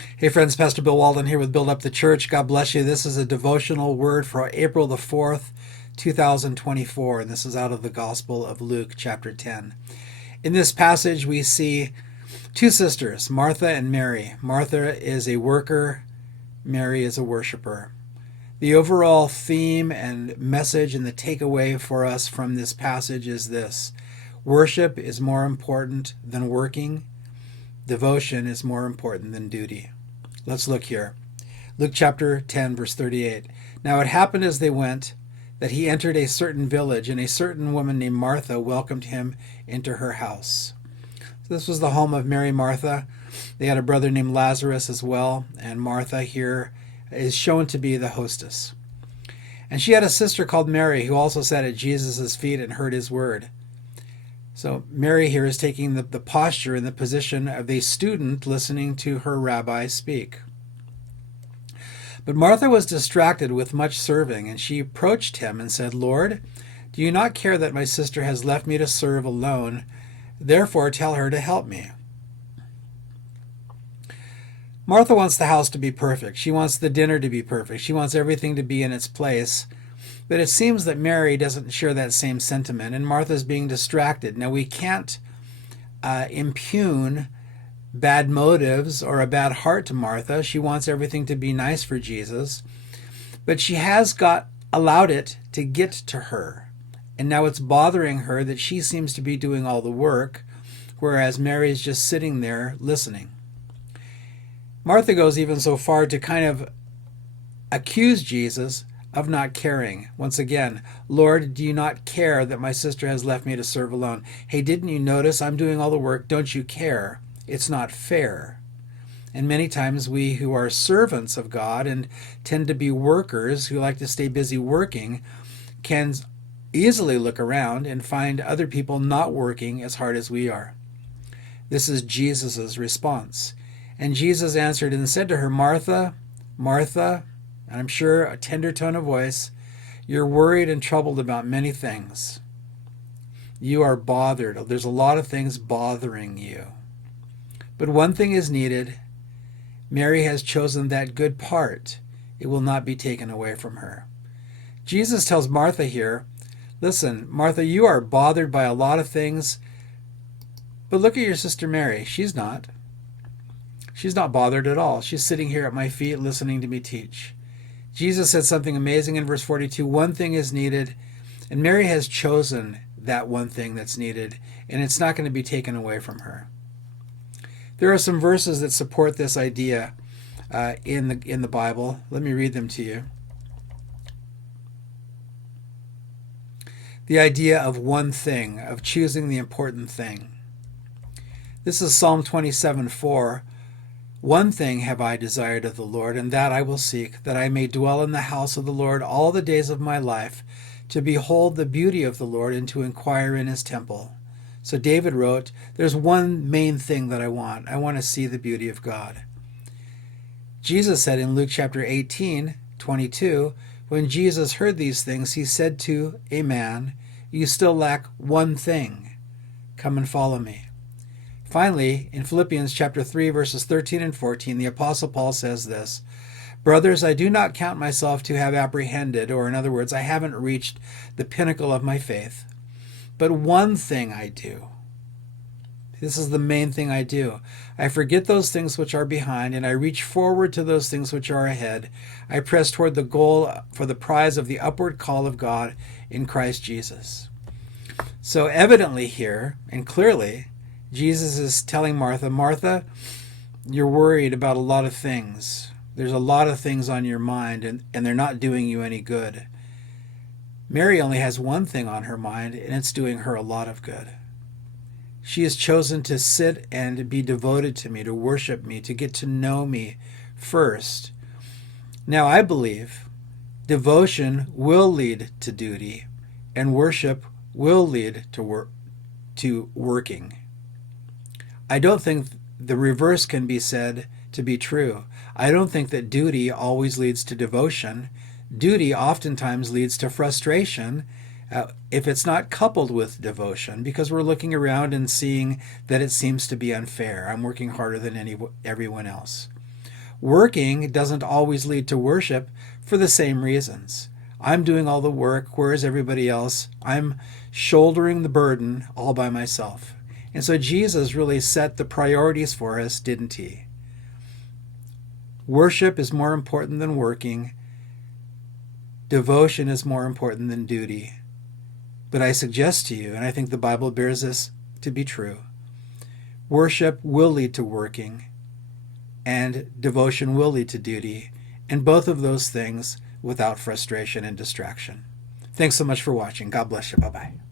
Hey friends, Pastor Bill Walden here with Build Up the Church. God bless you. This is a devotional word for April the 4th, 2024, and this is out of the Gospel of Luke, chapter 10. In this passage, we see two sisters, Martha and Mary. Martha is a worker, Mary is a worshiper. The overall theme and message and the takeaway for us from this passage is this: worship is more important than working. Devotion is more important than duty. Let's look here. Luke chapter 10, verse 38. Now it happened as they went that he entered a certain village, and a certain woman named Martha welcomed him into her house. So this was the home of Mary and Martha. They had a brother named Lazarus as well, and Martha here is shown to be the hostess. And she had a sister called Mary who also sat at Jesus' feet and heard his word. So Mary here is taking the posture and the position of a student listening to her rabbi speak. But Martha was distracted with much serving, and she approached him and said, "Lord, do you not care that my sister has left me to serve alone? Therefore tell her to help me." Martha wants the house to be perfect. She wants the dinner to be perfect. She wants everything to be in its place. But it seems that Mary doesn't share that same sentiment, and Martha's being distracted. Now, we can't impugn bad motives or a bad heart to Martha. She wants everything to be nice for Jesus. But she has allowed it to get to her. And now it's bothering her that she seems to be doing all the work, whereas Mary is just sitting there listening. Martha goes even so far to kind of accuse Jesus of not caring. Once again, "Lord, do you not care that my sister has left me to serve alone? Hey, didn't you notice I'm doing all the work? Don't you care? It's not fair." And many times we who are servants of God and tend to be workers who like to stay busy working can easily look around and find other people not working as hard as we are. This is Jesus' response. And Jesus answered and said to her, "Martha, Martha," and I'm sure a tender tone of voice, "you're worried and troubled about many things. You are bothered. There's a lot of things bothering you. But one thing is needed. Mary has chosen that good part. It will not be taken away from her." Jesus tells Martha here, "Listen, Martha, you are bothered by a lot of things, but look at your sister Mary. She's not. She's not bothered at all. She's sitting here at my feet listening to me teach." Jesus said something amazing in verse 42. One thing is needed, and Mary has chosen that one thing that's needed, and it's not going to be taken away from her. There are some verses that support this idea in the Bible. Let me read them to you. The idea of one thing, of choosing the important thing. This is Psalm 27:4. "One thing have I desired of the Lord, and that I will seek, that I may dwell in the house of the Lord all the days of my life, to behold the beauty of the Lord and to inquire in his temple." So David wrote, there's one main thing that I want. I want to see the beauty of God. Jesus said in Luke chapter 18:22, when Jesus heard these things, he said to a man, "You still lack one thing. Come and follow me." Finally, in Philippians chapter 3, verses 13 and 14, the Apostle Paul says this, "Brothers, I do not count myself to have apprehended," or in other words, I haven't reached the pinnacle of my faith. "But one thing I do." This is the main thing I do. "I forget those things which are behind, and I reach forward to those things which are ahead. I press toward the goal for the prize of the upward call of God in Christ Jesus." So evidently here, and clearly, Jesus is telling Martha, "Martha, you're worried about a lot of things. There's a lot of things on your mind, and they're not doing you any good. Mary only has one thing on her mind, and it's doing her a lot of good. She has chosen to sit and be devoted to me, to worship me, to get to know me first. Now, I believe devotion will lead to duty, and worship will lead to working. I don't think the reverse can be said to be true. I don't think that duty always leads to devotion. Duty oftentimes leads to frustration if it's not coupled with devotion, because we're looking around and seeing that it seems to be unfair. I'm working harder than everyone else. Working doesn't always lead to worship for the same reasons. I'm doing all the work, whereas everybody else, I'm shouldering the burden all by myself. And so Jesus really set the priorities for us, didn't he? Worship is more important than working. Devotion is more important than duty. But I suggest to you, and I think the Bible bears this to be true, worship will lead to working, and devotion will lead to duty, and both of those things without frustration and distraction. Thanks so much for watching. God bless you. Bye-bye.